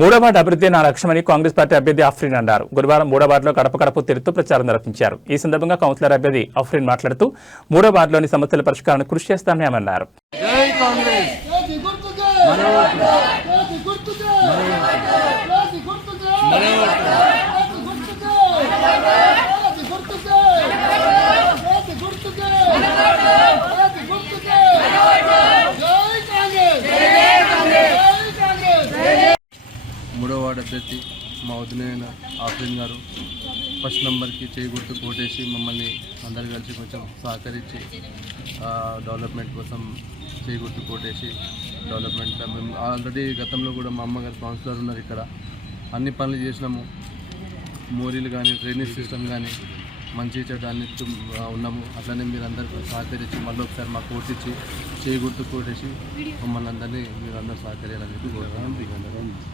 మూడో వార్డు అభివృద్ధి నా లక్ష్యమని కాంగ్రెస్ పార్టీ అభ్యర్థి అఫ్రీన్ అన్నారు. గురువారం మూడో వార్డులో గడప గడప తిరుగుతూ ప్రచారం నిర్వహించారు. ఈ సందర్భంగా కౌన్సిలర్ అభ్యర్థి అఫ్రీన్ మాట్లాడుతూ మూడో వార్డులోని సమస్యల పరిష్కారానికి కృషి చేస్తామని అన్నారు. మూడో వార్డు అభ్యర్థి మా వదిన ఆఫ్రీన్ గారు ఫస్ట్ నెంబర్కి చేయి గుర్తు కోటేసి మమ్మల్ని అందరు కలిసి కొంచెం సహకరించి డెవలప్మెంట్ కోసం చేయి గుర్తు కోటేసి డెవలప్మెంట్ మేము ఆల్రెడీ గతంలో కూడా మా అమ్మగారు కౌన్సిలర్ ఉన్నారు. ఇక్కడ అన్ని పనులు చేసినాము. మోరీలు కానీ డ్రైనేజ్ సిస్టమ్ కానీ మంచి చెడు అన్నిటి ఉన్నాము. అట్లనే మీరు అందరూ సహకరించి మళ్ళీ ఒకసారి మాకు ఓటిచ్చి చేయి గుర్తు కోటేసి మమ్మల్ని అందరినీ మీరు అందరూ సహకరించాలని చెప్పి కోరుతున్నాం.